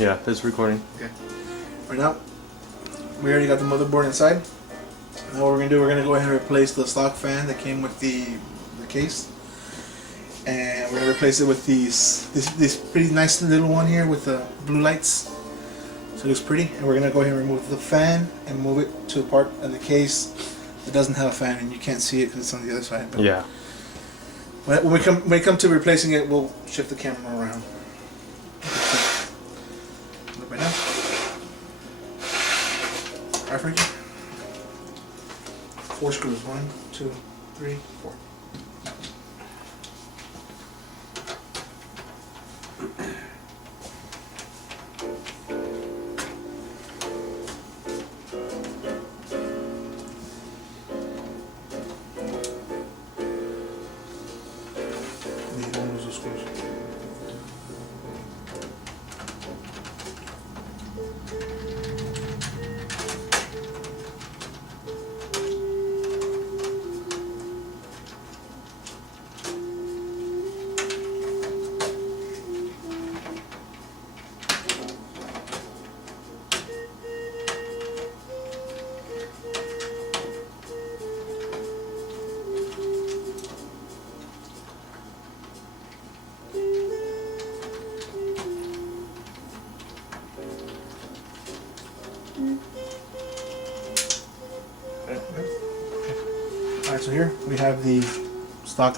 Yeah, it's recording. Okay. Right now, we already got the motherboard inside. Now what we're gonna do, we're gonna go ahead and replace the stock fan that came with the case, and we're gonna replace it with this pretty nice little one here with the blue lights. So it looks pretty, and we're gonna go ahead and remove the fan and move it to a part in the case that doesn't have a fan, and you can't see it because it's on the other side. But Yeah. when we come to replacing it, we'll shift the camera around. Look right now. Alright, Frankie. 4 screws. 1, 2, 3, 4. Need to lose those screws. Alright, so here we have the stock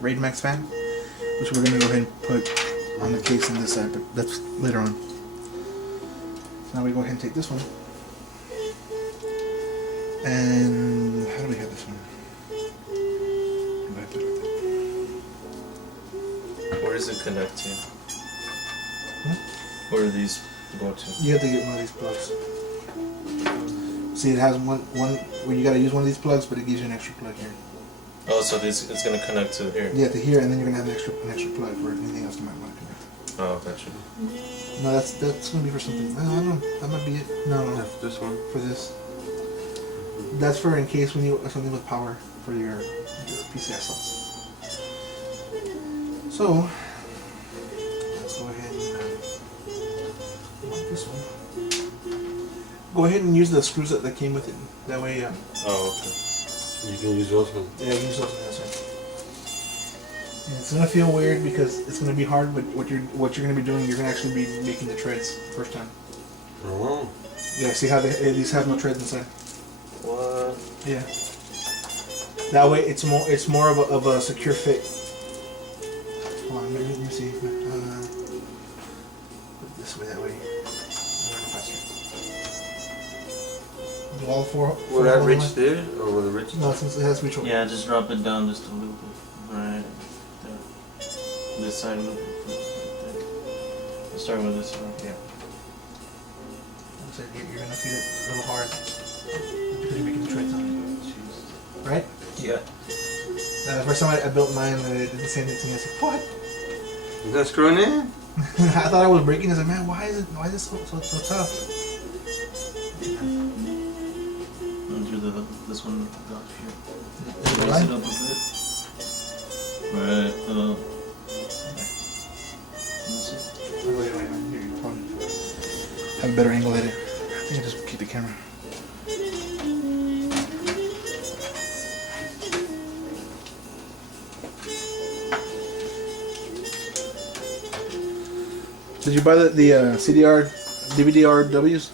Raid Max fan, which we're going to go ahead and put on the case on this side, but that's later on. So now we go ahead and take this one. And how do we have this one? Where does it connect to? Hmm? Where do these go to? You have to get one of these plugs. See, it has one where you gotta use one of these plugs, but it gives you an extra plug here. Oh, so this it's gonna connect to here. Yeah, to here, and then you're gonna have an extra plug for anything else you might want to connect. Oh, gotcha. No, that's gonna be for something. I don't know. That might be it. No, That's this one. for this. That's for in case when you something with power for your PCI slots. So let's go ahead and want this one. Go ahead and use the screws that came with it. That way, Oh, okay. You can use those ones. yeah, use those on that side. And it's gonna feel weird because it's gonna be hard, but what you're gonna be doing, you're gonna actually be making the treads first time. Oh. Yeah, see how these have no treads inside. What? Yeah. That way, it's more of a secure fit. Hold on, let me see. Put it this way, that way. Do all four. Will that four reach lines? there, or will it reach? No, since it has reach over. Yeah, just drop it down just a little bit. Right there. This side a little bit. Let's start with this one. Yeah. So you're gonna feel it a little hard because you're making the treads on it, right? Yeah. The first time I built mine, it did the same thing to me. I was like, what? Is that screwing in? I thought I was breaking. I was like, man, why is it so tough? Do this one off here. Is it Raise right? it up a bit. Right. Wait, here, you probably have a better angle at it. I think I just keep the camera. Did you buy the CDR, DVD RWs?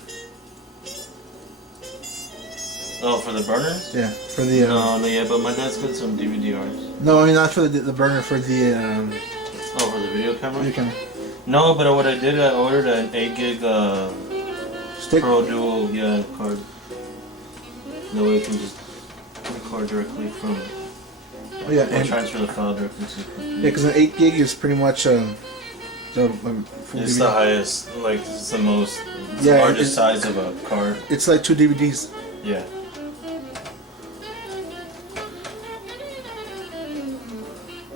Oh, for the burners? Yeah, for the. No, yeah, but my dad's got some DVDRs. No, I mean not for the burner, for the. Oh, for the video camera? Video camera. No, but what I did, I ordered an 8 gig Stick. Pro Dual card. That way you can just record directly from. Oh yeah, Or and transfer the file directly to the yeah, computer. because an 8 gig is pretty much full It's DVD. the highest, like it's the most, it's Yeah, the largest it's- size of a card. It's like 2 DVDs. Yeah.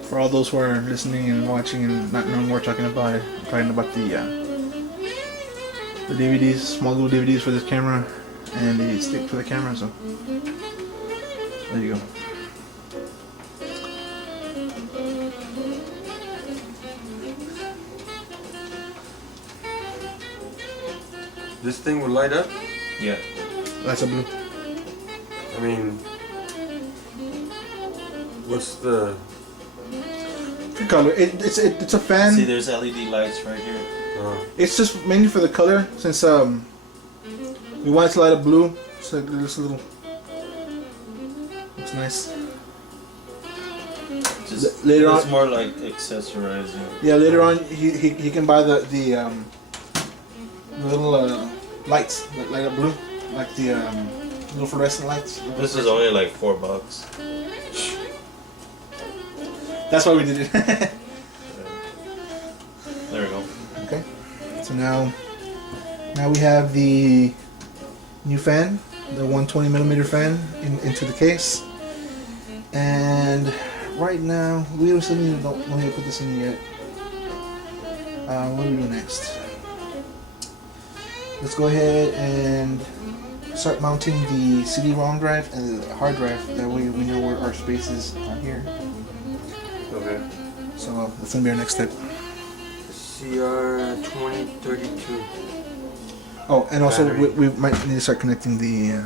For all those who are listening and watching and not knowing what we're talking about, I'm talking about the DVDs, small little DVDs for this camera, and the stick for the camera. So there you go. This thing will light up? Yeah. That's a blue. I mean, what's the... Good color. It's a fan. See, there's LED lights right here. It's just mainly for the color, since we want it to light up blue, so this little looks nice. Just Later it's on- more like accessorizing. Yeah, later on he can buy the little lights that light up blue, like the little fluorescent lights. This is only like $4. That's why we did it. There we go. Okay, so now we have the new fan, the 120mm fan into the case, and right now we don't need to put this in yet. What do we do next? Let's go ahead and start mounting the CD-ROM drive and the hard drive. That way we know where our spaces are here. Okay. So that's gonna be our next step. CR2032. Oh, and also Battery. we might need to start connecting the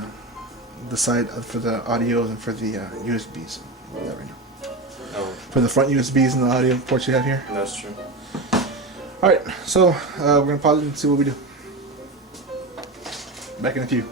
side for the audios and for the USBs. We'll do that right now. Oh, For the front USBs and the audio ports you have here. that's true. All right, so we're gonna pause it and see what we do. Back in a few.